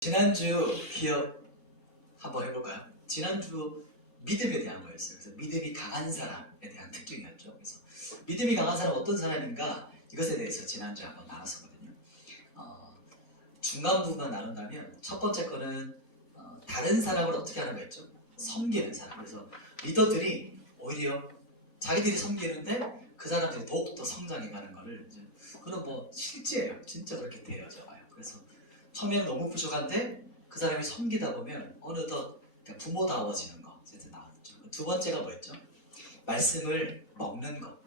지난주 기억 한번 해볼까요? 지난주 믿음에 대한 거였어요. 그래서 믿음이 강한 사람에 대한 특징이었죠. 그래서 믿음이 강한 사람은 어떤 사람인가 이것에 대해서 지난주에 한번 나눴었거든요. 중간 부분만 나눈다면 첫 번째 거는 다른 사람을 어떻게 하는 거였죠? 섬기는 사람. 그래서 리더들이 오히려 자기들이 섬기는데 그 사람들이 더욱더 성장해가는 거를 이제 그건 뭐 실제예요. 진짜 그렇게 되어져 와요. 그래서 처음에는 너무 부족한데 그 사람이 섬기다 보면 어느덧 부모다워지는 거 이제 나왔죠. 두 번째가 뭐였죠? 말씀을 먹는 거.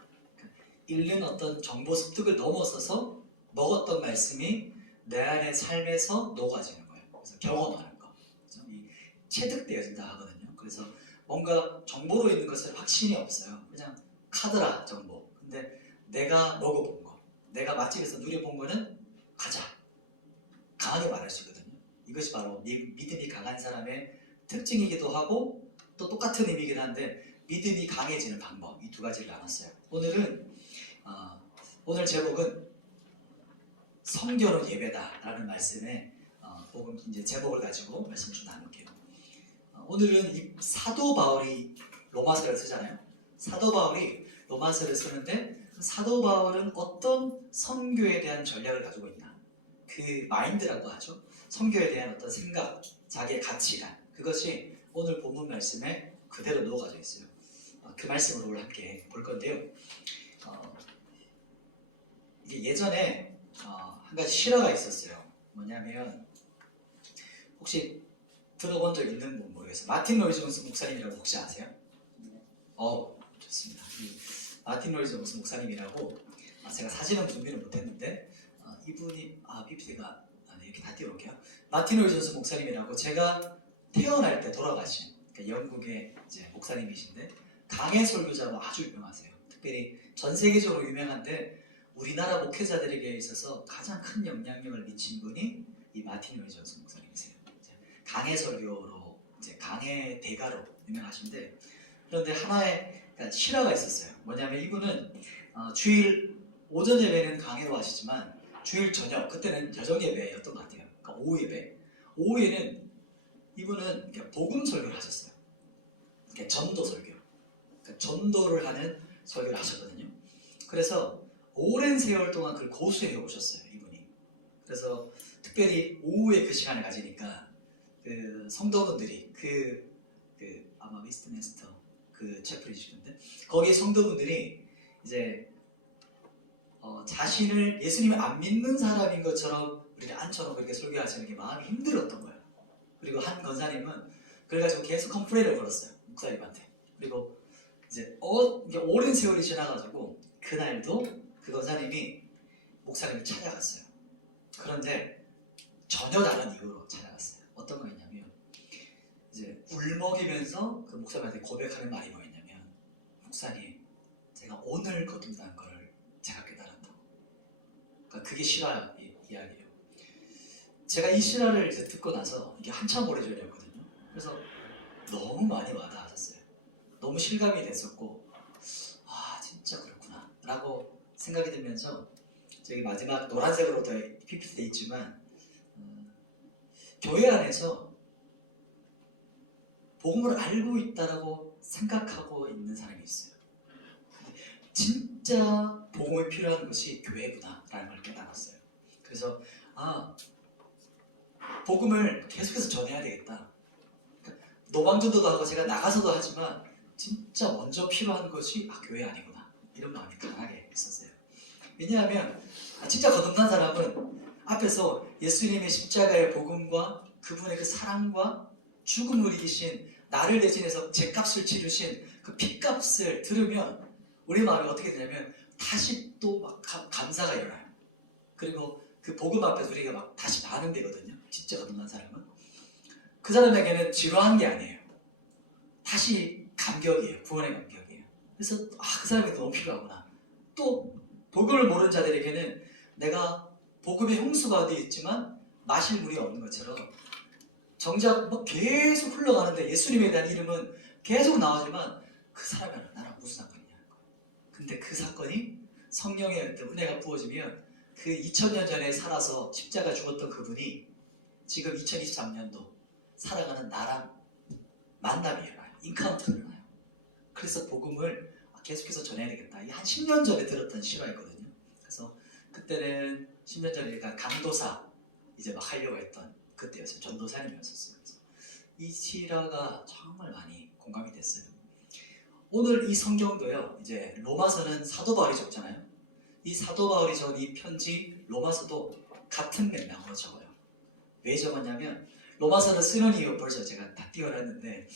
읽는 어떤 정보 습득을 넘어서서 먹었던 말씀이 내 안의 삶에서 녹아지는 거예요. 그래서 경험하는 거. 그래서 이 체득되어진다 하거든요. 그래서 뭔가 정보로 있는 것은 확신이 없어요. 그냥 카드라 정보. 근데 내가 먹어본 거, 내가 맛집에서 누려본 거는 가자. 강하게 말할 수 있거든요. 이것이 바로 믿음이 강한 사람의 특징이기도 하고 또 똑같은 의미이긴 한데 믿음이 강해지는 방법, 이 두 가지를 나눴어요. 오늘 제목은 성결은 예배다라는 말씀에 복음 이제 제목을 가지고 말씀 좀 나눌게요. 오늘은 이 사도 바울이 로마서를 쓰잖아요. 사도 바울이 로마서를 쓰는데 사도 바울은 어떤 선교에 대한 전략을 가지고 있나? 그 마인드라고 하죠. 선교에 대한 어떤 생각, 자기의 가치관, 그것이 오늘 본문 말씀에 그대로 녹아져 있어요. 그 말씀을 오늘 함께 볼 건데요. 이게 예전에 한 가지 실화가 있었어요. 뭐냐면 혹시 들어본 적 있는 분 모르겠어요. 마틴 로이드 존스 목사님이라고 혹시 아세요? 좋습니다. 마틴 로이드 존스 목사님이라고 제가 사진은 준비를 못했는데 이분이 PPT가 이렇게 다 띄워놓을게요. 마틴 로이드 존스 목사님이라고 제가 태어날 때 돌아가신 영국의 이제 목사님이신데 강해 설교자로 아주 유명하세요. 특별히 전 세계적으로 유명한데 우리나라 목회자들에게 있어서 가장 큰 영향력을 미친 분이 이 마틴 로이드 존스 목사님이세요. 강해 설교로 이제 강해 대가로 유명하신데 그런데 하나의 실화가 있었어요. 뭐냐면 이분은 주일 오전 예배는 강해로 하시지만 주일 저녁 그때는 여정 예배였던 것 같아요. 그러니까 오후 예배. 오후에는 이분은 복음 설교를 하셨어요. 전도 설교. 그러니까 전도를 하는 설교를 하셨거든요. 그래서 오랜 세월 동안 그걸 고수해 오셨어요, 이분이. 그래서 특별히 오후에 그 시간을 가지니까 그 성도분들이 아마 웨스트민스터 그 채플이시던데 거기 성도분들이 이제 자신을 예수님을 안 믿는 사람인 것처럼 우리를 앉혀놓고 그렇게 설교하시는 게 마음이 힘들었던 거예요. 그리고 한 권사님은 그래가지고 계속 컴플레인을 걸었어요, 목사님한테. 그리고 이제 이게 오랜 세월이 지나가지고 그날도 그 권사님이 목사님을 찾아갔어요. 그런데 전혀 다른 이유로 찾아갔어요. 어떤 거였냐면 이제 울먹이면서 그 목사님한테 고백하는 말이 뭐였냐면 목사님, 제가 오늘 거듭난 거를 제가 깨달았다고. 그러니까 그게 실화 이야기예요. 제가 이 실화를 이제 듣고 나서 이게 한참 오래 전이었거든요. 그래서 너무 많이 와닿았어요. 너무 실감이 됐었고 진짜 그렇구나 라고 생각이 들면서 저기 마지막 노란색으로 더 PPT 돼 있지만 교회 안에서 복음을 알고 있다라고 생각하고 있는 사람이 있어요. 진짜 복음이 필요한 것이 교회구나 라는 걸 깨달았어요. 그래서 복음을 계속해서 전해야 되겠다. 노방전도도 하고 제가 나가서도 하지만 진짜 먼저 필요한 것이 교회 아니구나, 이런 마음이 강하게 있었어요. 왜냐하면 진짜 거듭난 사람은 앞에서 예수님의 십자가의 복음과 그분의 그 사랑과 죽음을 이기신 나를 대신해서 제 값을 치르신 그 핏값을 들으면 우리 마음이 어떻게 되냐면 다시 또 막 감사가 일어나요. 그리고 그 복음 앞에서 우리가 막 다시 반응되거든요. 진짜 거듭난 사람은 그 사람에게는 지루한 게 아니에요. 다시 감격이에요. 구원의 감격이에요. 그래서 그 사람이 너무 필요하구나. 또 복음을 모르는 자들에게는 내가 복음의 홍수 가운데 있지만 마실 물이 없는 것처럼 정작 뭐 계속 흘러가는데 예수님에 대한 이름은 계속 나오지만 그 사람은 나랑 무슨 상관이냐는 거예요. 근데 그 사건이 성령의 은혜가 부어지면 그 2000년 전에 살아서 십자가 죽었던 그분이 지금 2023년도 살아가는 나랑 만남이 일어나요. 인카운트가 일어나요. 그래서 복음을 계속해서 전해야 되겠다. 이게 한 10년 전에 들었던 실화였거든요. 그래서 그때는 10년 전이니까 강도사 이제 막 하려고 했던 그때였어요. 전도사님이었었어요. 그래서 이 실화가 정말 많이 공감이 됐어요. 오늘 이 성경도요. 이제 로마서는 사도 바울이 적잖아요. 이 사도 바울이 적은 이 편지 로마서도 같은 맥락으로 적어요. 왜 적었냐면 로마서를 쓰는 이유 벌써 제가 다 띄워놨는데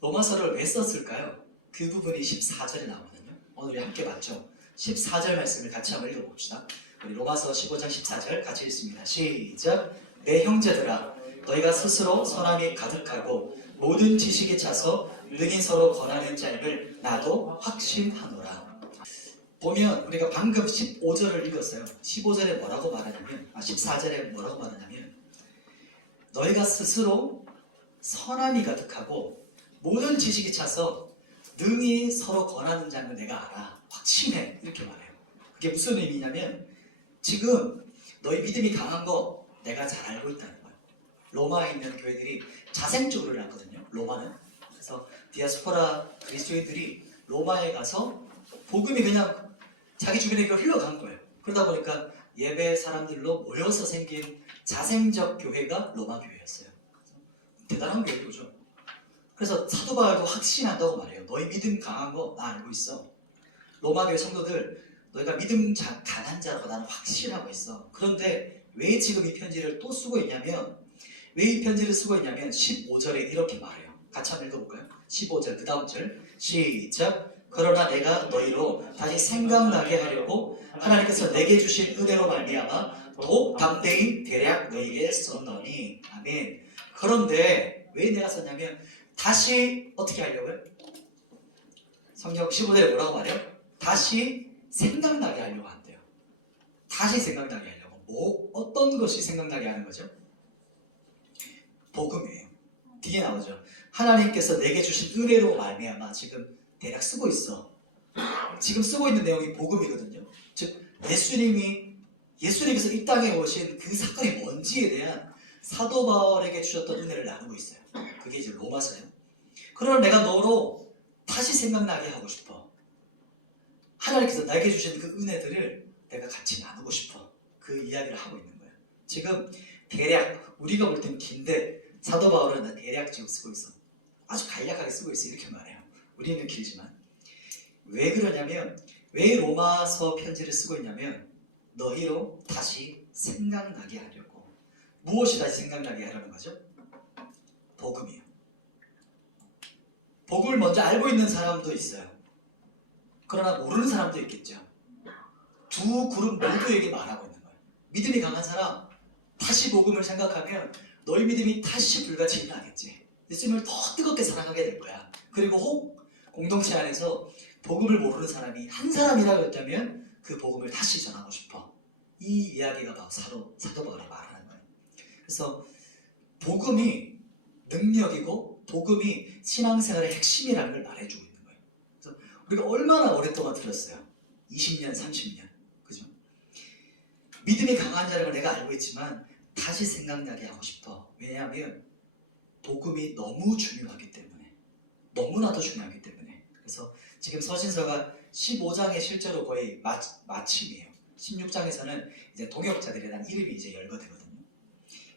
로마서를 왜 썼을까요? 그 부분이 14절에 나오거든요. 오늘 우리 함께 봤죠? 14절 말씀을 같이 한번 읽어봅시다. 우리 로마서 15장 14절 같이 읽습니다. 시작! 내 형제들아 너희가 스스로 선함이 가득하고 모든 지식에 차서 능히 서로 권하는 자임을 나도 확신하노라. 보면 우리가 방금 15절을 읽었어요. 15절에 뭐라고 말하냐면 14절에 뭐라고 말하냐면 너희가 스스로 선함이 가득하고 모든 지식이 차서 능히 서로 권하는 자는 내가 알아. 확신해. 이렇게 말해요. 그게 무슨 의미냐면 지금 너희 믿음이 강한 거 내가 잘 알고 있다는 거예요. 로마에 있는 교회들이 자생적으로 일어났거든요. 로마는. 그래서 디아스포라 그리스도인들이 로마에 가서 복음이 그냥 자기 주변에 흘러간 거예요. 그러다 보니까 예배 사람들로 모여서 생긴 자생적 교회가 로마 교회였어요. 대단한 교회죠. 그래서 사도 바울도 확신한다고 말해요. 너희 믿음 강한 거 나 알고 있어. 로마 교회 성도들 너희가 믿음 강한 자라고 나는 확신하고 있어. 그런데 왜 지금 이 편지를 또 쓰고 있냐면 왜 이 편지를 쓰고 있냐면 15절에 이렇게 말해요. 같이 한번 읽어볼까요? 15절 그 다음 절 시작! 그러나 내가 너희로 다시 생각나게 하려고 하나님께서 내게 주신 은혜로 말미암아 더욱 담대히 대략 너희에게 썼노니 아멘. 그런데 왜 내가 썼냐면 다시 어떻게 하려고요? 성경 15절에 뭐라고 말해요? 다시 생각나게 하려고 한대요. 다시 생각나게 하려고. 어떤 것이 생각나게 하는 거죠? 복음이에요. 뒤에 나오죠. 하나님께서 내게 주신 은혜로 말미암아 지금 대략 쓰고 있어. 지금 쓰고 있는 내용이 복음이거든요. 즉 예수님께서 이 땅에 오신 그 사건이 뭔지에 대한 사도 바울에게 주셨던 은혜를 나누고 있어요. 그게 이제 로마서예요. 그러나 내가 너로 다시 생각나게 하고 싶어. 하나님께서 나에게 주신 그 은혜들을 내가 같이 나누고 싶어. 그 이야기를 하고 있는 거예요. 지금 대략 우리가 볼 땐 긴데 사도 바울은 대략 지금 쓰고 있어. 아주 간략하게 쓰고 있어. 이렇게 말해요. 우리는 길지만. 왜 그러냐면 왜 로마서 편지를 쓰고 있냐면 너희로 다시 생각나게 하려고. 무엇이 다시 생각나게 하려는 거죠? 복음이에요. 복음을 먼저 알고 있는 사람도 있어요. 그러나 모르는 사람도 있겠죠. 두 그룹 모두에게 말하고 있는 거예요. 믿음이 강한 사람 다시 복음을 생각하면 너희 믿음이 다시 불같이 일어나겠지. 예수님을 더 뜨겁게 사랑하게 될 거야. 그리고 혹 공동체 안에서 복음을 모르는 사람이 한 사람이라도 있다면 그 복음을 다시 전하고 싶어. 이 이야기가 바로 사도 바울이 말하는 거예요. 그래서 복음이 능력이고 복음이 신앙생활의 핵심이라는 걸 말해주고 있는 거예요. 그래서 우리가 얼마나 오랫동안 들었어요. 20년, 30년. 그죠? 믿음이 강한 자라는 걸 내가 알고 있지만 다시 생각나게 하고 싶어. 왜냐하면 복음이 너무 중요하기 때문에. 너무나도 중요하기 때문에. 그래서 지금 서신서가 15장에 실제로 거의 마침이에요. 16장에서는 이제 동역자들에 대한 이름이 이제 열거되거든요.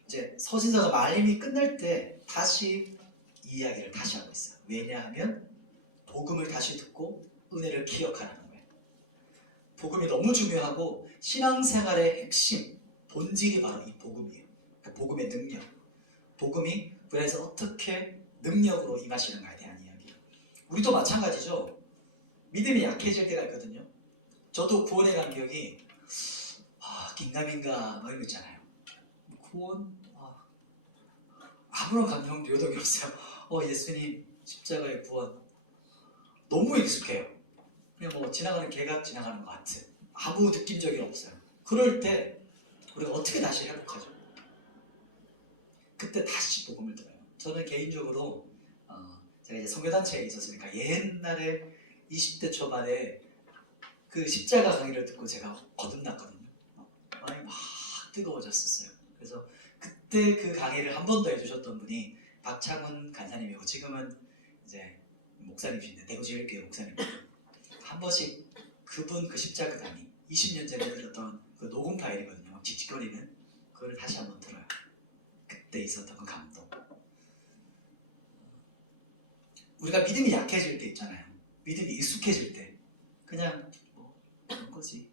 이제 서신서가 말림이 끝날 때 다시 이 이야기를 다시 하고 있어요. 왜냐하면 복음을 다시 듣고 은혜를 기억하라는 거예요. 복음이 너무 중요하고 신앙생활의 핵심, 본질이 바로 이 복음이에요. 그러니까 복음의 능력. 복음이 그래서 어떻게 능력으로 임하시는가에 대한 이야기. 우리도 마찬가지죠. 믿음이 약해질 때가 있거든요. 저도 구원에 간 기억이 긴가민가 뭐 이런 거 있잖아요. 구원? 아무런 감정 요동이 없어요. 예수님 십자가의 구원 너무 익숙해요. 그냥 뭐 지나가는 개가 지나가는 것 같은 아무 느낌적이 없어요. 그럴 때 우리가 어떻게 다시 회복하죠? 그때 다시 복음을 들어요. 저는 개인적으로 제가 이제 선교단체에 있었으니까 옛날에 20대 초반에 그 십자가 강의를 듣고 제가 거듭났거든요. 마음이 막 뜨거워졌었어요. 그래서 그때 그때 그 강의를 한 번 더 해주셨던 분이 박창훈 간사님이고 지금은 이제 목사님이신데 대구제일교회 목사님. 한 번씩 그분 그 십자가 강의 20년 전에 들었던 그 녹음 파일이거든요. 막 칙칙거리는 그거를 다시 한번 들어요. 그때 있었던 그 감동. 우리가 믿음이 약해질 때 있잖아요. 믿음이 익숙해질 때 그냥 뭐 그런 거지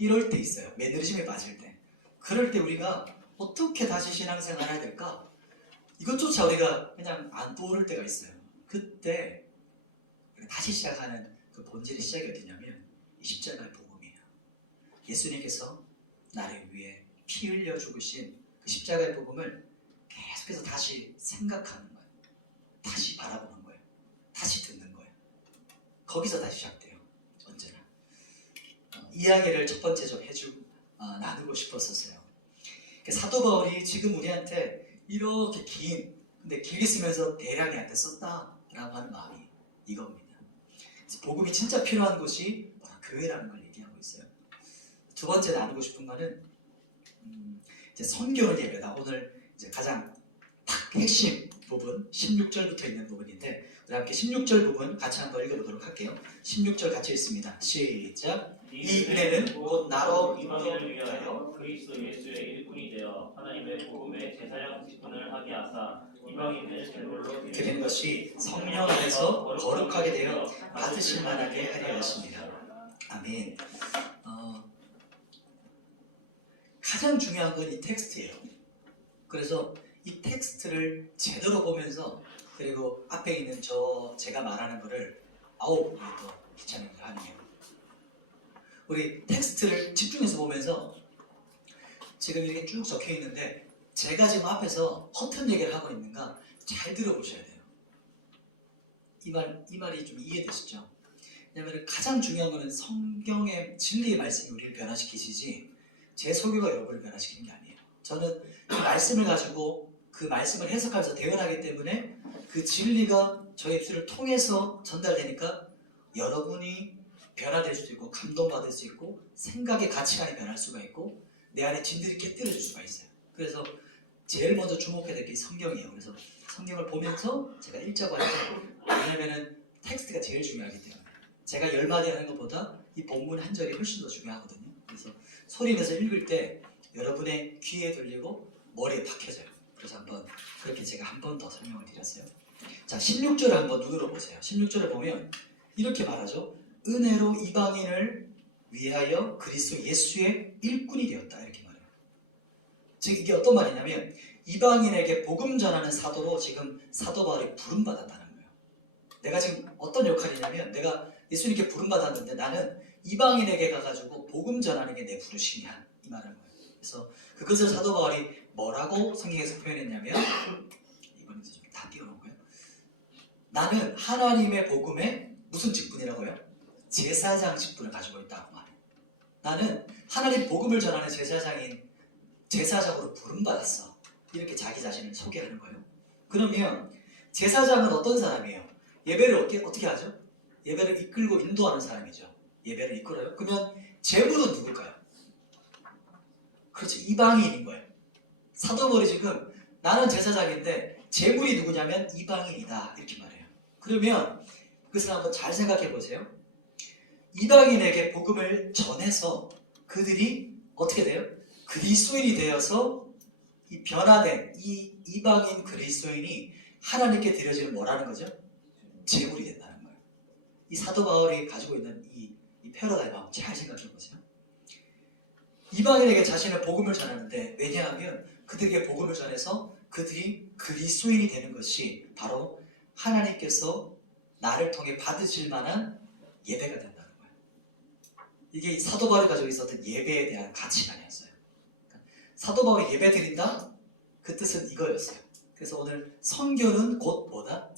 이럴 때 있어요. 매너리즘에 빠질 때. 그럴 때 우리가 어떻게 다시 신앙생활 해야 될까? 이것조차 우리가 그냥 안 떠오를 때가 있어요. 그때 다시 시작하는 그 본질의 시작이 어디냐면 이 십자가의 복음이에요. 예수님께서 나를 위해 피 흘려 죽으신 그 십자가의 복음을 계속해서 다시 생각하는 거예요. 다시 바라보는 거예요. 다시 듣는 거예요. 거기서 다시 시작돼요. 언제나. 이야기를 첫 번째 좀 나누고 싶었었어요. 사도 바울이 지금 우리한테 이렇게 근데 길게 쓰면서 대량이한테 썼다라고 하는 마음이 이겁니다. 그래서 복음이 진짜 필요한 곳이 교회라는 걸 얘기하고 있어요. 두 번째 나누고 싶은 거는 이제 선교는 예배다. 오늘 이제 가장 딱 핵심 부분 16절부터 있는 부분인데 우리 함께 16절 부분 같이 한번 읽어보도록 할게요. 16절 같이 읽습니다. 시작. 이 은혜는 곧 나로 이방인을 위하여 그리스도 예수의 일꾼이 되어 하나님의 복음의 제사장 직분을 하게 하사 이방인을 제물로 드리는 것이 성령 안에서 거룩하게 되어 받으실 만하게 하려 하십니다. 아멘. 가장 중요한 건 이 텍스트예요. 그래서 이 텍스트를 제대로 보면서 그리고 앞에 있는 제가 말하는 거를 또 귀찮은 거 하네요. 우리 텍스트를 집중해서 보면서 지금 이렇게 쭉 적혀 있는데 제가 지금 앞에서 허튼 얘기를 하고 있는가 잘 들어보셔야 돼요. 이 말이 좀 이해되시죠? 왜냐하면 가장 중요한 거는 성경의 진리의 말씀이 우리를 변화시키시지 제 설교가 여러분을 변화시키는 게 아니에요. 저는 그 말씀을 가지고 그 말씀을 해석하면서 대언하기 때문에 그 진리가 저의 입술을 통해서 전달되니까 여러분이 변화될 수도 있고 감동받을 수 있고 생각의 가치관이 변할 수가 있고 내 안에 진들이 깨뜨려질 수가 있어요. 그래서 제일 먼저 주목해야 될 게 성경이에요. 그래서 성경을 보면서 제가 읽자고 하는데 왜냐면은 텍스트가 제일 중요하기 때문에 제가 10마디 하는 것보다 이 본문 한 절이 훨씬 더 중요하거든요. 그래서 소리 내서 읽을 때 여러분의 귀에 들리고 머리에 박혀져요. 그래서 그렇게 제가 한 번 더 설명을 드렸어요. 자, 16절을 한번 눈으로 보세요. 16절을 보면 이렇게 말하죠. 은혜로 이방인을 위하여 그리스도 예수의 일꾼이 되었다. 이렇게 말해요. 즉 이게 어떤 말이냐면 이방인에게 복음 전하는 사도로 지금 사도 바울이 부름받았다는 거예요. 내가 지금 어떤 역할이냐면 내가 예수님께 부름받았는데 나는 이방인에게 가가지고 복음 전하는 게 내 부르심이야. 이 말하는 거예요. 그래서 그것을 사도 바울이 뭐라고 성경에서 표현했냐면 이번에 좀 다 띄워놓고요. 나는 하나님의 복음의 무슨 직분이라고요? 제사장 직분을 가지고 있다고 말해요. 나는 하나님 복음을 전하는 제사장으로 부름받았어. 이렇게 자기 자신을 소개하는 거예요. 그러면 제사장은 어떤 사람이에요? 예배를 어떻게 하죠? 예배를 이끌고 인도하는 사람이죠. 예배를 이끌어요. 그러면 제물은 누굴까요? 그렇죠. 이방인인 거예요. 사도 바울이 지금 나는 제사장인데 제물이 누구냐면 이방인이다. 이렇게 말해요. 그러면 그것을 한번 잘 생각해 보세요. 이방인에게 복음을 전해서 그들이 어떻게 돼요? 그리스도인이 되어서 이 변화된 이 이방인 그리스도인이 하나님께 드려지는 뭐라는 거죠? 제물이 된다는 거예요. 이 사도 바울이 가지고 있는 이 패러다임 한번 잘 생각해 보세요. 이방인에게 자신의 복음을 전하는데 왜냐하면 그들에게 복음을 전해서 그들이 그리스도인이 되는 것이 바로 하나님께서 나를 통해 받으실 만한 예배가 된다는 거예요. 이게 사도 바울이 가지고 있었던 예배에 대한 가치관이었어요. 그러니까 사도 바울이 예배 드린다? 그 뜻은 이거였어요. 그래서 오늘 선교는 곧 뭐다?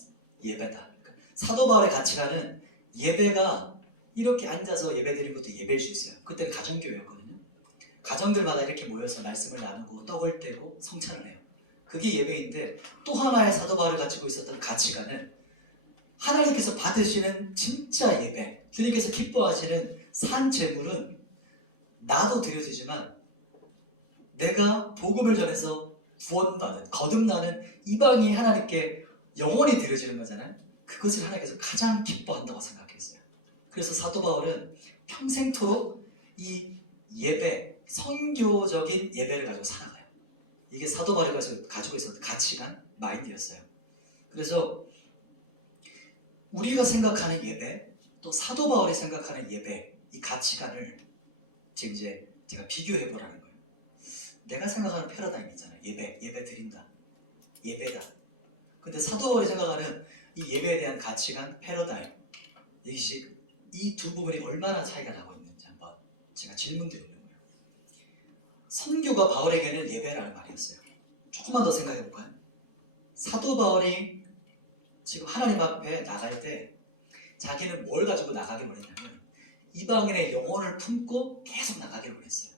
예배다. 그러니까 사도 바울의 가치관은 예배가 이렇게 앉아서 예배 드리는 것도 예배일 수 있어요. 그때는 가정교회였거든요. 가정들마다 이렇게 모여서 말씀을 나누고 떡을 떼고 성찬을 해요. 그게 예배인데 또 하나의 사도 바울이 가지고 있었던 가치관은 하나님께서 받으시는 진짜 예배, 주님께서 기뻐하시는 산 제물은 나도 드려지지만 내가 복음을 전해서 구원받은 거듭나는 이방이 하나님께 영원히 드려지는 거잖아요. 그것을 하나님께서 가장 기뻐한다고 생각했어요. 그래서 사도 바울은 평생토록 이 예배, 선교적인 예배를 가지고 살아가요. 이게 사도 바울이 가지고 있었던 가치관, 마인드였어요. 그래서 우리가 생각하는 예배, 또 사도 바울이 생각하는 예배, 이 가치관을 지금 이제 제가 비교해 보라는 거예요. 내가 생각하는 패러다임 있잖아요. 예배 드린다. 예배다. 근데 사도 바울이 생각하는 이 예배에 대한 가치관, 패러다임, 이것이 이 두 부분이 얼마나 차이가 나고 있는지 한번 제가 질문 드리는 거예요. 선교가 바울에게는 예배라는 말이었어요. 조금만 더 생각해 볼까요? 사도 바울이 지금 하나님 앞에 나갈 때 자기는 뭘 가지고 나가길 원했냐면 이방인의 영혼을 품고 계속 나가길 원했어요.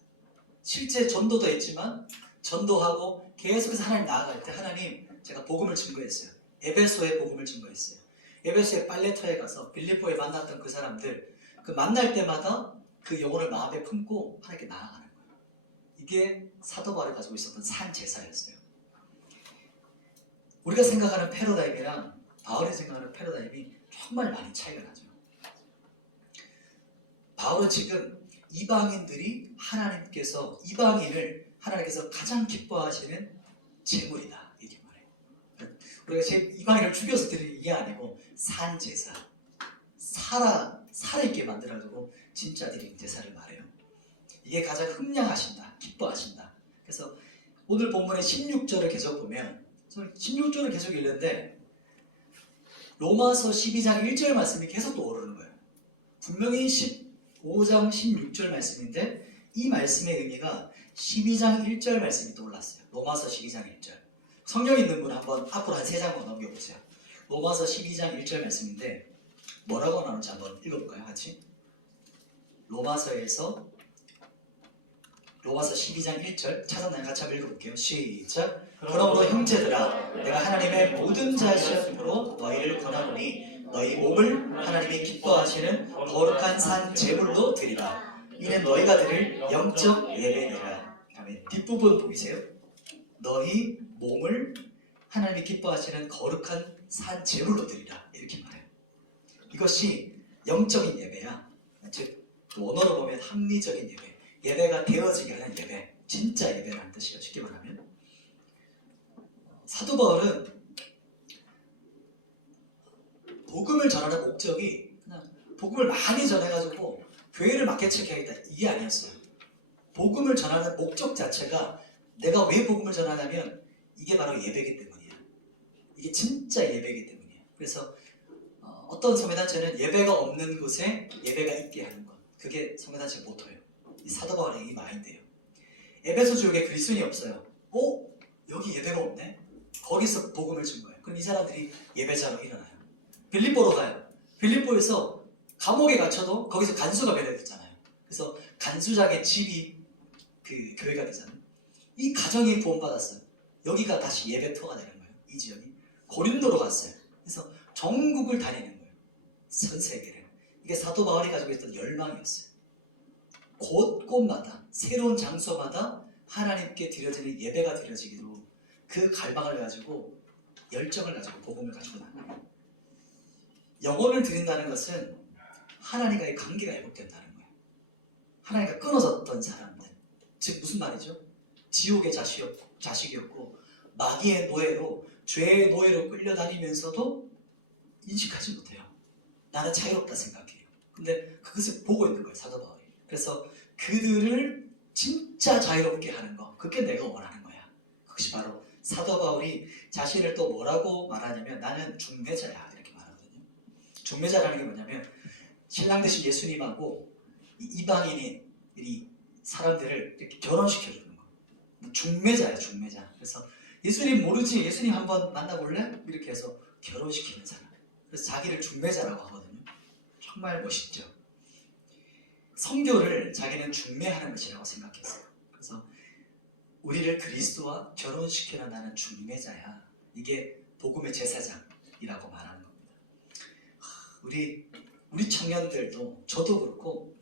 실제 전도도 했지만 전도하고 계속해서 하나님 나아갈 때 하나님 제가 복음을 증거했어요. 에베소에 복음을 증거했어요. 에베소의 빨레터에 가서 빌립보에 만났던 그 사람들 그 만날 때마다 그 영혼을 마음에 품고 하나님께 나아가는 거예요. 이게 사도 바울이 가지고 있었던 산 제사였어요. 우리가 생각하는 패러다임이랑 바울이 생각하는 패러다임이 정말 많이 차이가 나죠. 바울은 지금 이방인들이 이방인을 하나님께서 가장 기뻐하시는 제물이다 이렇게 말해요. 우리가 이방인을 죽여서 드리는 이게 아니고 산 제사, 살아있게 만들어주고 진짜 드리는 제사를 말해요. 이게 가장 흠냥하신다, 기뻐하신다. 그래서 오늘 본문의 16절을 계속 보면 16절을 계속 읽는데 로마서 12장 1절 말씀이 계속 떠오르는 거예요. 분명히 15장 16절 말씀인데 이 말씀의 의미가 12장 1절 말씀이 떠올랐어요. 로마서 12장 1절. 성경 있는 분 한번 앞으로 한 3장만 넘겨보세요. 로마서 12장 1절 말씀인데 뭐라고 나오는지 한번 읽어볼까요? 같이. 로마서 12장 1절 찾았나요? 같이 한번 읽어볼게요. 시작. 그러므로 형제들아 내가 하나님의 모든 자시함으로 너희를 권하노니 너희 몸을 하나님이 기뻐하시는 거룩한 산 제물로 드리라. 이는 너희가 드릴 영적 예배니라. 다음에 뒷부분 보이세요? 너희 몸을 하나님이 기뻐하시는 거룩한 산 제물로 드리라 이렇게 말해요. 이것이 영적인 예배야. 즉 원어로 보면 합리적인 예배, 예배가 되어지게 하는 예배, 진짜 예배라는 뜻이에요. 쉽게 말하면 사도 바울은 복음을 전하는 목적이 그냥 복음을 많이 전해가지고 교회를 막 개척해야겠다 이게 아니었어요. 복음을 전하는 목적 자체가 내가 왜 복음을 전하냐면 이게 바로 예배이기 때문이야. 이게 진짜 예배이기 때문이야. 그래서 어떤 성회단체는 예배가 없는 곳에 예배가 있게 하는 것, 그게 성회단체의 모토예요. 이 사도 바울의 이 마인드예요. 에베소 지역에 그리스도인이 없어요. 여기 예배가 없네? 거기서 복음을 준 거예요. 그럼 이 사람들이 예배자로 일어나요. 빌립보로 가요. 빌립보에서 감옥에 갇혀도 거기서 간수가 배려됐잖아요. 그래서 간수장의 집이 그 교회가 되잖아요. 이 가정이 구원받았어요. 여기가 다시 예배터가 되는 거예요. 이 지역이. 고린도로 갔어요. 그래서 전국을 다니는 거예요. 전 세계를. 이게 사도 바울이 가지고 있던 열망이었어요. 곳곳마다 새로운 장소마다 하나님께 드려지는 예배가 드려지기로 그 갈망을 가지고 열정을 가지고 복음을 가지고 나가요. 영혼을 드린다는 것은 하나님과의 관계가 회복된다는 거예요. 하나님과 끊어졌던 사람들, 즉 무슨 말이죠? 지옥의 자식이었고 마귀의 노예로 죄의 노예로 끌려다니면서도 인식하지 못해요. 나는 자유롭다 생각해요. 근데 그것을 보고 있는 거예요. 사도 바울이. 그래서 그들을 진짜 자유롭게 하는 거, 그게 내가 원하는 거야. 그것이 바로 사도 바울이 자신을 또 뭐라고 말하냐면 나는 중매자야 이렇게 말하거든요. 중매자라는 게 뭐냐면 신랑 되신 예수님하고 이방인인 이 사람들을 이렇게 결혼시켜주는 거. 중매자야, 중매자. 그래서 예수님 모르지? 예수님 한번 만나볼래? 이렇게 해서 결혼시키는 사람. 그래서 자기를 중매자라고 하거든요. 정말 멋있죠. 성교를 자기는 중매하는 것이라고 생각했어요. 그래서 우리를 그리스도와 결혼시키는 나는 중매자야. 이게 복음의 제사장이라고 말하는 겁니다. 우리 청년들도 저도 그렇고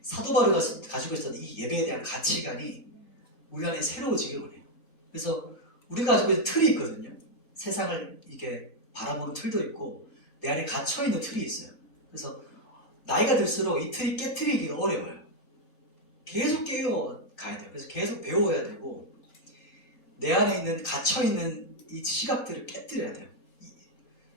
사도 바울이 가지고 있었던 이 예배에 대한 가치관이 우리 안에 새로워지길 원해요. 그래서 우리가 가지고 있는 틀이 있거든요. 세상을 이게 바라보는 틀도 있고 내 안에 갇혀있는 틀이 있어요. 그래서 나이가 들수록 이 틀이 깨트리기가 어려워요. 계속 깨어가야 돼요. 그래서 계속 배워야 되고 내 안에 있는 갇혀있는 이 시각들을 깨뜨려야 돼요.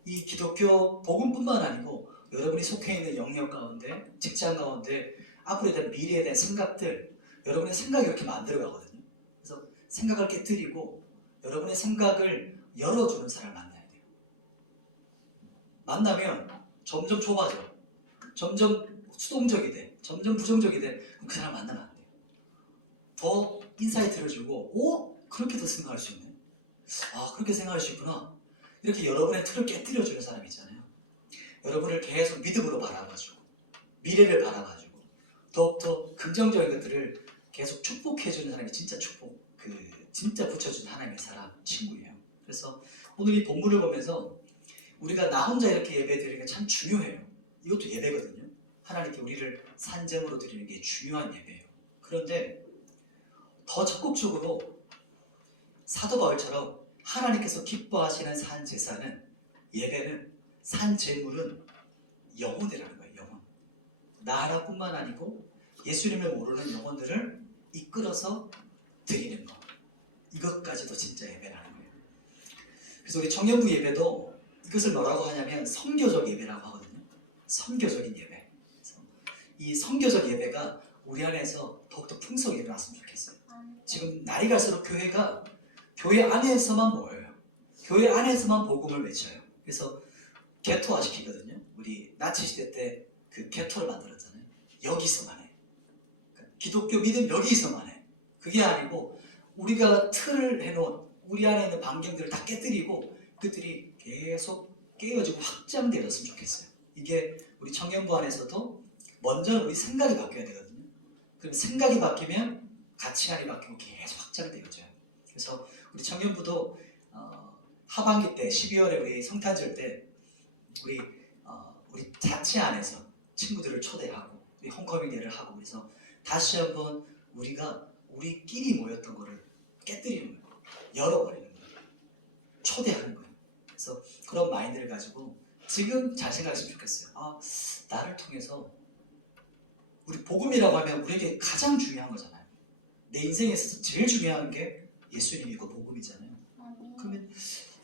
이 기독교 복음뿐만 아니고 여러분이 속해 있는 영역 가운데, 직장 가운데 앞으로에 대한 미래에 대한 생각들, 여러분의 생각이 이렇게 만들어가거든요. 그래서 생각을 깨뜨리고 여러분의 생각을 열어주는 사람을 만나야 돼요. 만나면 점점 좁아져. 점점 수동적이 돼. 점점 부정적이 돼. 그럼 그 사람 만나면 안 돼요. 더 인사이트를 주고 그렇게도 생각할 수 있네. 그렇게 생각할 수 있구나. 이렇게 여러분의 틀을 깨뜨려주는 사람이 있잖아요. 여러분을 계속 믿음으로 바라봐주고 미래를 바라봐주고 더욱더 긍정적인 것들을 계속 축복해주는 사람이 진짜 진짜 붙여준 하나님의 사람, 친구예요. 그래서 오늘 이 본문을 보면서 우리가 나 혼자 이렇게 예배 드리는 게 참 중요해요. 이것도 예배거든요. 하나님께 우리를 산정으로 드리는 게 중요한 예배예요. 그런데 더 적극적으로 사도 바울처럼 하나님께서 기뻐하시는 산 제사는, 예배는, 산 제물은 영혼이라는 거예요. 영혼. 나 하나뿐만 아니고 예수님을 모르는 영혼들을 이끌어서 드리는 것. 이것까지도 진짜 예배라는 거예요. 그래서 우리 청년부 예배도 이것을 뭐라고 하냐면 선교적 예배라고 하거든요. 선교적인 예배. 그래서 이 선교적 예배가 우리 안에서 더욱더 풍성하게 일어났으면 좋겠어요. 지금 날이 갈수록 교회가 교회 안에서만 모여요. 교회 안에서만 복음을 외쳐요. 그래서 개토화 시키거든요. 우리 나치 시대 때 그 개토를 만들었잖아요. 여기서만 해. 기독교 믿음 여기서만 해. 그게 아니고 우리가 틀을 해놓은 우리 안에 있는 반경들을 다 깨뜨리고 그들이 계속 깨어지고 확장되었으면 좋겠어요. 이게 우리 청년부 안에서도 먼저 우리 생각이 바뀌어야 되거든요. 그럼 생각이 바뀌면 가치관이 바뀌고 계속 확장되어져요. 그래서 우리 청년부도 하반기 때 12월에 우리 성탄절 때 우리 자체 안에서 친구들을 초대하고 우리 홈커밍 데이를 하고 그래서 다시 한번 우리가 우리끼리 모였던 거를 깨뜨리는 거예요. 열어버리는 거예요. 초대하는 거예요. 그래서 그런 마인드를 가지고 지금 잘 생각했으면 좋겠어요. 나를 통해서 우리 복음이라고 하면 우리에게 가장 중요한 거잖아요. 내 인생에 있어서 제일 중요한 게 예수님이고 복음이잖아요. 그러면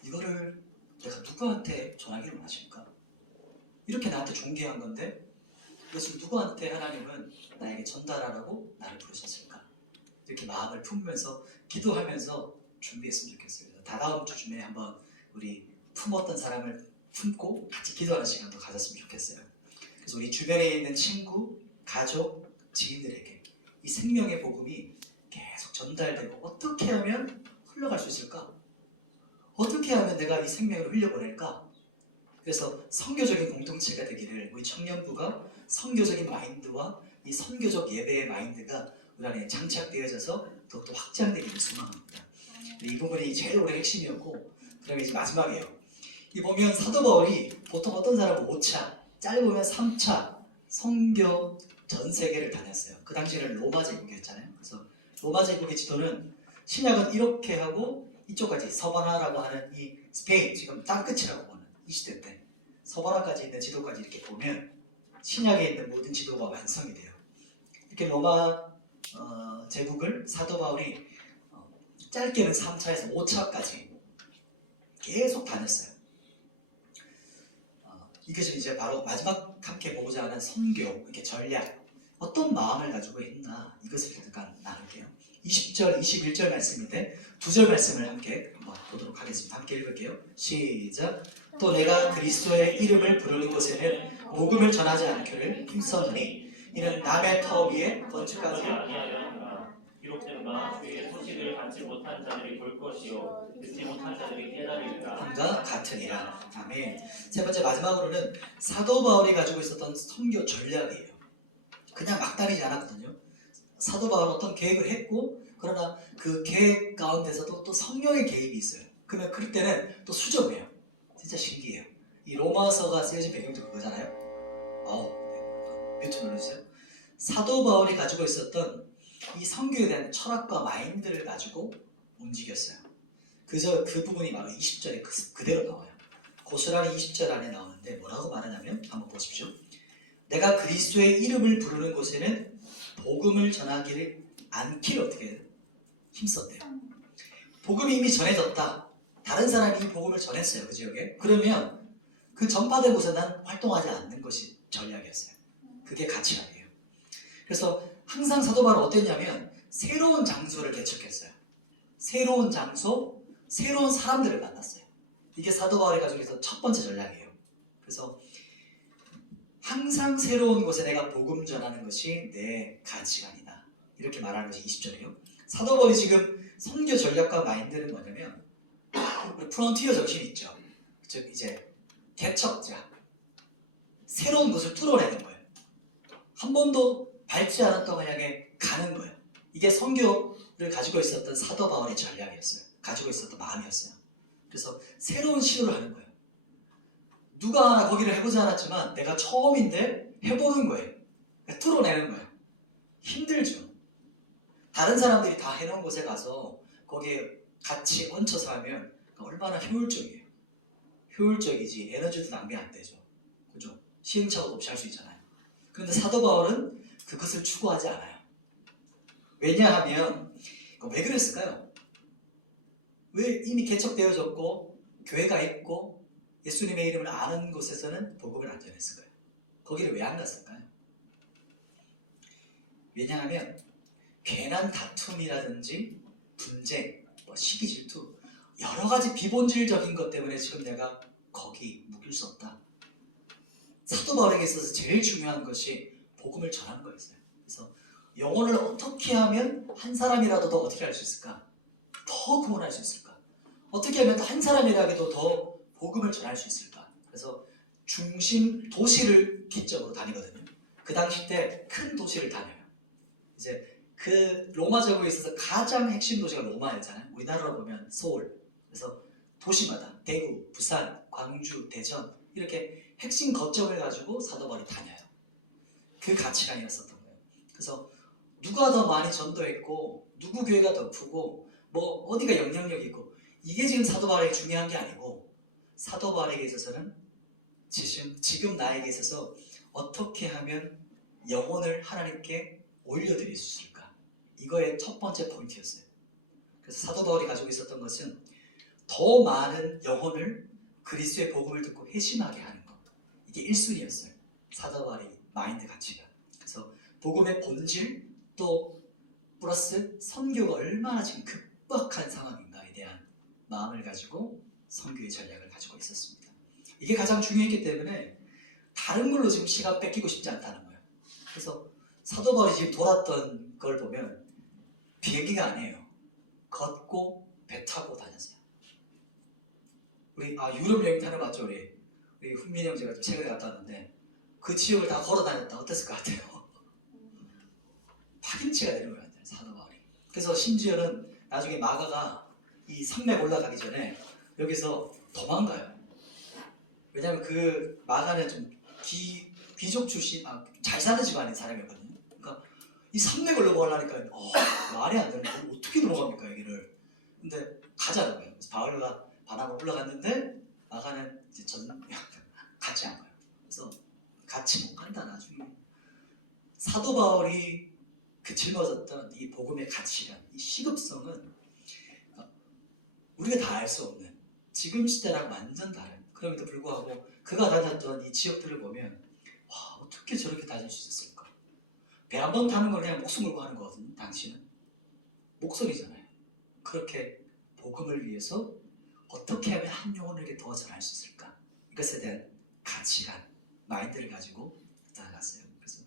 이거를 내가 누구한테 전하기를 원하실까? 이렇게 나한테 존귀한 건데 이것을 누구한테 하나님은 나에게 전달하라고 나를 부르셨을까? 이렇게 마음을 품으면서 기도하면서 준비했으면 좋겠어요. 다다음 주쯤에 한번 우리 품었던 사람을 품고 같이 기도하는 시간도 가졌으면 좋겠어요. 그래서 우리 주변에 있는 친구, 가족, 지인들에게 이 생명의 복음이 계속 전달되고 어떻게 하면 흘러갈 수 있을까? 어떻게 하면 내가 이 생명을 흘려보낼까? 그래서 선교적인 공동체가 되기를 우리 청년부가 선교적인 마인드와 이 선교적 예배의 마인드가 우리 안에 장착되어져서 더욱더 확장되기를 소망합니다. 이 부분이 제일 오래 핵심이었고 그러면 이제 마지막이에요. 이 보면 사도 바울이 보통 어떤 사람은 5차, 짧으면 3차 선교 전 세계를 다녔어요. 그 당시에는 로마 제국이었잖아요. 그래서 로마 제국의 지도는 신약은 이렇게 하고 이쪽까지 서바나라고 하는 이 스페인, 지금 땅끝이라고 보는 이 시대 때 서바나까지 있는 지도까지 이렇게 보면 신약에 있는 모든 지도가 완성이 돼요. 이렇게 로마 제국을 사도 바울이 짧게는 3차에서 5차까지 계속 다녔어요. 이것이 이제 바로 마지막 함께 보고자 하는 선교, 이렇게 전략, 어떤 마음을 가지고 했나 이것을 잠깐 나눌게요. 20절, 21절 말씀인데 두 절 말씀을 함께 한번 보도록 하겠습니다. 함께 읽을게요. 시작. 또 내가 그리스도의 이름을 부르는 곳에는 복음을 전하지 않기를 힘쓰노니 이는 남의 터 위에 건축하지 아니하려니와 기록된 바 주의 소식을 받지 못한 자들이 볼 것이요 듣지 못한 자들이 깨달으리라. 함과 같으니라. 아멘. 세 번째 마지막으로는 사도 바울이 가지고 있었던 선교 전략이에요. 그냥 막 다니지 않았거든요. 사도 바울은 어떤 계획을 했고 그러나 그 계획 가운데서도 또 성령의 개입이 있어요. 그러면 그럴 때는 또 수정해요. 진짜 신기해요. 이 로마서가 쓰여진 배경도 그거잖아요. 뮤트 눌러주세요. 사도 바울이 가지고 있었던 이 선교에 대한 철학과 마인드를 가지고 움직였어요. 그 부분이 바로 20절에 그대로 나와요. 고스란히 20절 안에 나오는데 뭐라고 말하냐면 한번 보십시오. 내가 그리스도의 이름을 부르는 곳에는 복음을 전하기를 않기를 어떻게 힘썼대요. 복음이 이미 전해졌다. 다른 사람이 이 복음을 전했어요. 그 지역에. 그러면 그 전파된 곳에 난 활동하지 않는 것이 전략이었어요. 그게 가치관이에요. 그래서 항상 사도 바울은 어땠냐면 새로운 장소를 개척했어요. 새로운 장소, 새로운 사람들을 만났어요. 이게 사도 바울이 가지고 있는 첫 번째 전략이에요. 그래서 항상 새로운 곳에 내가 복음 전하는 것이 내 가치관이다. 이렇게 말하는 것이 20절이에요. 사도 바울이 지금 선교 전략과 마인드는 뭐냐면 프론티어 정신이 있죠. 즉 이제 개척자, 새로운 곳을 뚫어내는 거예요. 한 번도 밟지 않았던 걸 향해 가는 거예요. 이게 선교를 가지고 있었던 사도 바울의 전략이었어요. 가지고 있었던 마음이었어요. 그래서 새로운 시도를 하는 거예요. 누가 하나 거기를 해보지 않았지만 내가 처음인데 해보는 거예요. 그러니까 뚫어내는 거예요. 힘들죠. 다른 사람들이 다 해놓은 곳에 가서 거기에 같이 얹혀서 하면 얼마나 효율적이에요. 효율적이지 에너지도 낭비 안 되죠. 그죠? 시행착오도 없이 할 수 있잖아요. 그런데 사도 바울은 그것을 추구하지 않아요. 왜냐하면 왜 그랬을까요? 왜 이미 개척되어졌고 교회가 있고 예수님의 이름을 아는 곳에서는 복음을 안 전했을까요? 거기를 왜 안 갔을까요? 왜냐하면 괜한 다툼이라든지 분쟁, 시기 질투 여러 가지 비본질적인 것 때문에 지금 내가 거기 묵을 수 없다. 사도 바울에게 있어서 제일 중요한 것이 복음을 전하는 거였어요. 그래서 영혼을 어떻게 하면 한 사람이라도 더 어떻게 할 수 있을까? 더 구원할 수 있을까? 어떻게 하면 한 사람이라도 더 복음을 전할 수 있을까? 그래서 중심 도시를 기점으로 다니거든요. 그 당시 때 큰 도시를 다녀요. 이제 그 로마 제국에 있어서 가장 핵심 도시가 로마였잖아요. 우리나라로 보면 서울. 그래서 도시마다 대구, 부산, 광주, 대전 이렇게 핵심 거점을 가지고 사도 바울이 다녀요. 그 가치관이었었던 거예요. 그래서 누가 더 많이 전도했고 누구 교회가 더 크고 뭐 어디가 영향력이 있고 이게 지금 사도 바울에게 중요한 게 아니고 사도 바울에게 있어서는 지금 나에게 있어서 어떻게 하면 영혼을 하나님께 올려드릴 수 있을까? 이거의 첫 번째 포인트였어요. 그래서 사도 바울이 가지고 있었던 것은 더 많은 영혼을 그리스도의 복음을 듣고 회심하게 하는 것. 이게 1순위였어요. 사도 바울의 마인드 가치가. 그래서 복음의 본질 또 플러스 선교가 얼마나 지금 급박한 상황인가에 대한 마음을 가지고 선교의 전략을 가지고 있었습니다. 이게 가장 중요했기 때문에 다른 걸로 지금 시간 뺏기고 싶지 않다는 거예요. 그래서 사도 바울이 지금 돌았던 걸 보면 비행기가 아니에요. 걷고 배 타고 다녔어요. 우리 유럽 여행 타는 거 맞죠? 우리 훈민이 형 제가 최근에 갔다 왔는데 그 지역을 다 걸어 다녔다. 어땠을 것 같아요? 파김치가 되는 거예요. 사도 바울이. 그래서 심지어는 나중에 마가가 이 산맥 올라가기 전에 여기서 도망가요. 왜냐하면 그 마가는 좀 귀족 출신, 잘 사는 집안의 사람이었거든요. 그러니까 이 산맥을 넘어가려니까 말이 안 되는 거예요. 어떻게 넘어갑니까 여기를? 근데 가자는 거예요. 그래서 바울과 바나바 올라갔는데 마가는 이제 같이 안 가요. 그래서 같이 못 간다 나중에. 사도 바울이 짊어졌던 이 복음의 가치관, 이 시급성은 우리가 다 알 수 없는 지금 시대랑 완전 다른. 그럼에도 불구하고 그가 다녔던 이 지역들을 보면 와 어떻게 저렇게 다닐 수 있었을까? 배 한 번 타는 걸 그냥 목숨 걸고 하는 거거든요. 당신은 목소리잖아요. 그렇게 복음을 위해서 어떻게 하면 한 영혼에게 더 전할 수 있을까? 이것에 대한 가치관, 마인드를 가지고 나아갔어요. 그래서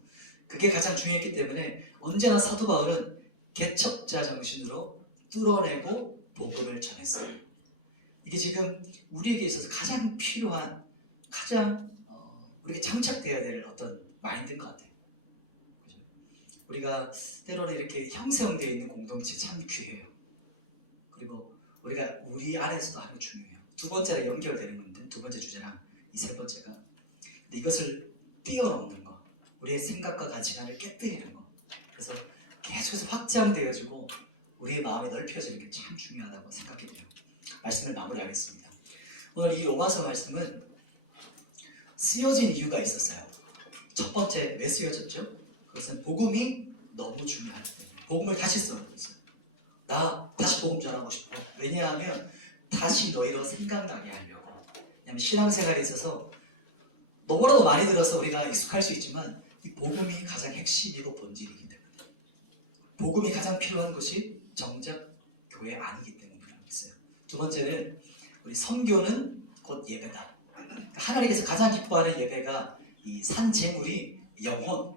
그게 가장 중요했기 때문에 언제나 사도 바울은 개척자 정신으로 뚫어내고 복음을 전했어요. 이게 지금 우리에게 있어서 가장 필요한, 가장 우리에게 장착되어야 될 어떤 마인드인 것 같아요. 그죠? 우리가 때로는 이렇게 형성되어 있는 공동체 참 귀해요. 그리고 우리가 우리 안에서도 아주 중요해요. 두 번째랑 연결되는 건데, 두 번째 주제랑 이 세 번째가. 근데 이것을 뛰어넘는 거, 우리의 생각과 가치관을 깨뜨리는 거. 그래서 계속해서 확장되어지고 우리의 마음이 넓혀지는 게 참 중요하다고 생각이 돼요. 말씀을 마무리하겠습니다. 오늘 이 로마서 말씀은 쓰여진 이유가 있었어요. 첫 번째, 왜 쓰여졌죠? 그것은 복음이 너무 중요하기 때문에 복음을 다시 써있어요. 나 다시 복음 전하고 싶어. 왜냐하면 다시 너희로 생각나게 하려고. 왜냐하면 신앙생활에 있어서 너무나도 많이 들어서 우리가 익숙할 수 있지만 이 복음이 가장 핵심이고 본질이기 때문에 복음이 가장 필요한 것이 정작 교회 아니기 때문이라고 했어요. 두 번째는 우리 선교는 곧 예배다. 하나님께서 가장 기뻐하는 예배가 이 산 제물이 영혼,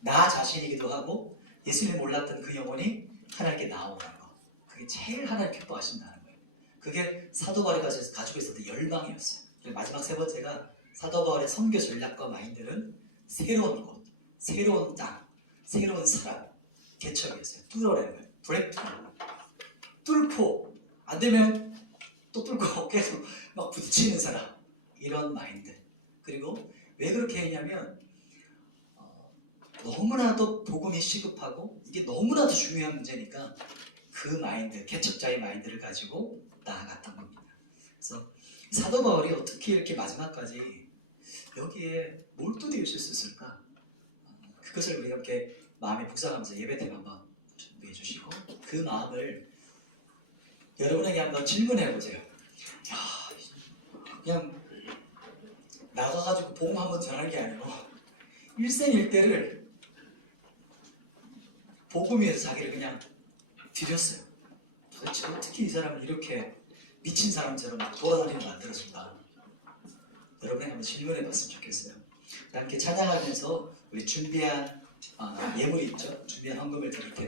나 자신이기도 하고 예수님을 몰랐던 그 영혼이 하나님께 나오는 거. 그게 제일 하나님 기뻐하신다는 거예요. 그게 사도 바울이 가지고 있었던 열망이었어요. 마지막 세 번째가 사도 바울의 선교 전략과 마인드는 새로운 곳, 새로운 땅, 새로운 사람, 개척이었어요. 뚫어내는 거예요. 브레이크 뚫고 안 되면 또 뚫고 계속 막 부딪히는 사람, 이런 마인드. 그리고 왜 그렇게 했냐면 너무나도 복음이 시급하고 이게 너무나도 중요한 문제니까 그 마인드, 개척자의 마인드를 가지고 나아갔던 겁니다. 그래서 사도 바울이 어떻게 이렇게 마지막까지 여기에 몰두되어 있을 수 있을까? 그것을 우리 함께 마음에 묵상하면서 예배팀 한번 준비해 주시고 그 마음을 여러분에게 한번 질문해 보세요. 그냥 나가가지고 복음 한번 전하는 게 아니고 일생일대를 복음 위해서 자기를 그냥 드렸어요. 도대체 어떻게 이 사람을 이렇게 미친 사람처럼 돌아다니게 만들었을까? 여러분이 한번 질문해 봤으면 좋겠어요. 함께 찬양하면서 우리 준비한 예물이 있죠? 준비한 헌금을 드릴 텐데